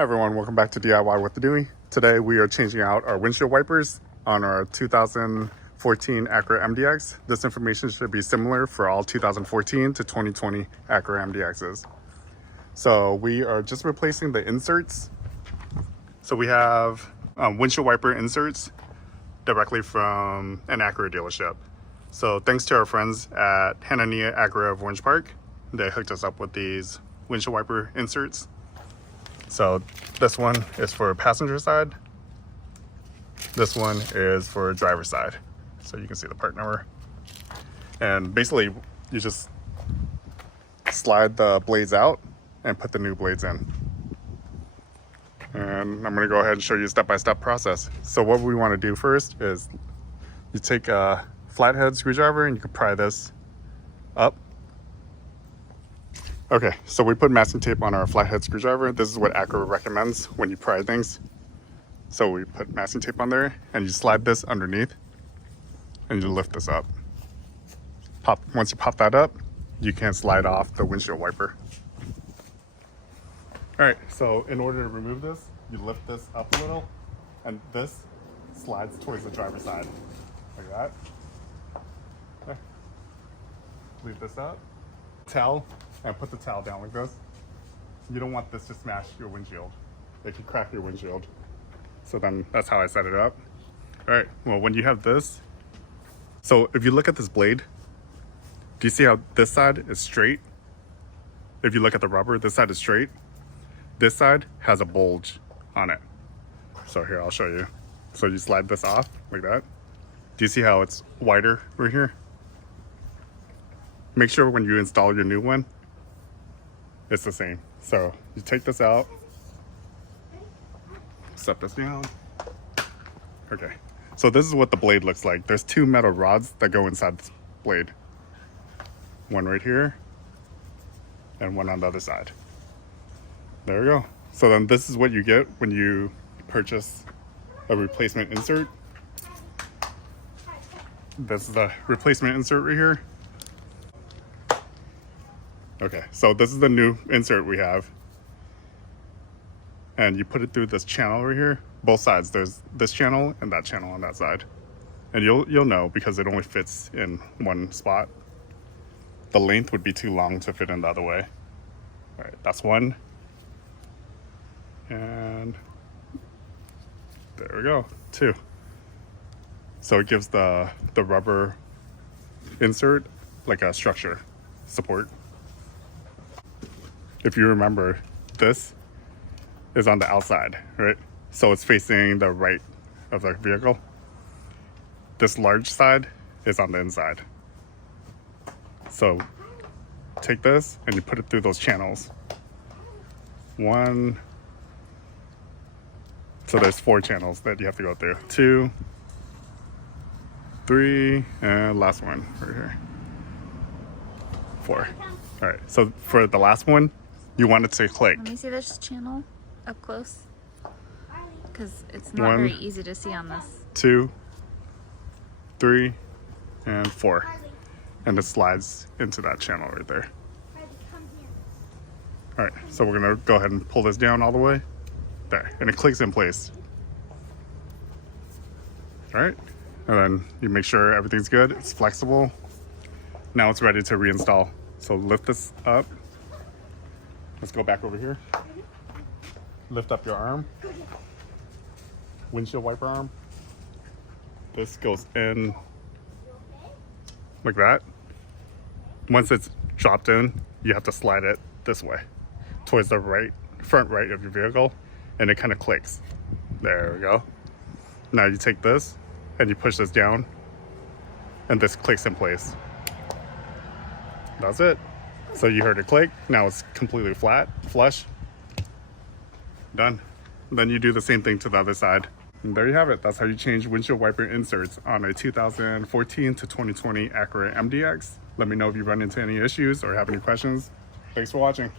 Hi everyone, welcome back to DIY with the Dewey. Today we are changing out our windshield wipers on our 2014 Acura MDX. This information should be similar for all 2014 to 2020 Acura MDXs. So we are just replacing the inserts. So we have windshield wiper inserts directly from an Acura dealership. So thanks to our friends at Hanania Acura of Orange Park, they hooked us up with these windshield wiper inserts. So this one is for passenger side. This one is for driver side. So you can see the part number. And basically you just slide the blades out and put the new blades in. And I'm gonna go ahead and show you a step-by-step process. So what we wanna do first is you take a flathead screwdriver and you can pry this up. Okay, so we put masking tape on our flathead screwdriver. This is what Acura recommends when you pry things. So we put masking tape on there and you slide this underneath and you lift this up. Once you pop that up, you can slide off the windshield wiper. All right, so in order to remove this, you lift this up a little and this slides towards the driver's side, like that. Okay. Leave this up. Towel, and put the towel down like this. You don't want this to smash your windshield. It can crack your windshield. So then that's how I set it up. All right, well, when you have this, so if you look at this blade, do you see how this side is straight? If you look at the rubber, this side is straight. This side has a bulge on it. So here, I'll show you. So you slide this off like that. Do you see how it's wider right here? Make sure when you install your new one, it's the same. So you take this out, set this down. Okay, so this is what the blade looks like. There's two metal rods that go inside this blade. One right here and one on the other side. There we go. So then this is what you get when you purchase a replacement insert. This is the replacement insert right here. Okay, so this is the new insert we have. And you put it through this channel right here. Both sides, there's this channel and that channel on that side. And you'll know because it only fits in one spot. The length would be too long to fit in the other way. All right, that's one. And there we go, two. So it gives the rubber insert like a structure, support. If you remember, this is on the outside, right? So it's facing the right of the vehicle. This large side is on the inside. So take this and you put it through those channels. One, so there's 4 channels that you have to go through. 2, 3, and last one right here. 4. All right, so for the last one, you want it to click. Let me see this channel up close, because it's not very easy to see on this. 2, 3, and 4. And it slides into that channel right there. All right, so we're gonna go ahead and pull this down all the way. There, and it clicks in place. All right, and then you make sure everything's good, it's flexible. Now it's ready to reinstall. So lift this up. Let's go back over here. Lift up your arm. Windshield wiper arm. This goes in like that. Once it's dropped in, you have to slide it this way towards the right, front right of your vehicle, and it kind of clicks. There we go. Now you take this and you push this down and this clicks in place. That's it. So you heard it click, now it's completely flat, flush, done. Then you do the same thing to the other side. And there you have it. That's how you change windshield wiper inserts on a 2014 to 2020 Acura MDX. Let me know if you run into any issues or have any questions. Thanks for watching.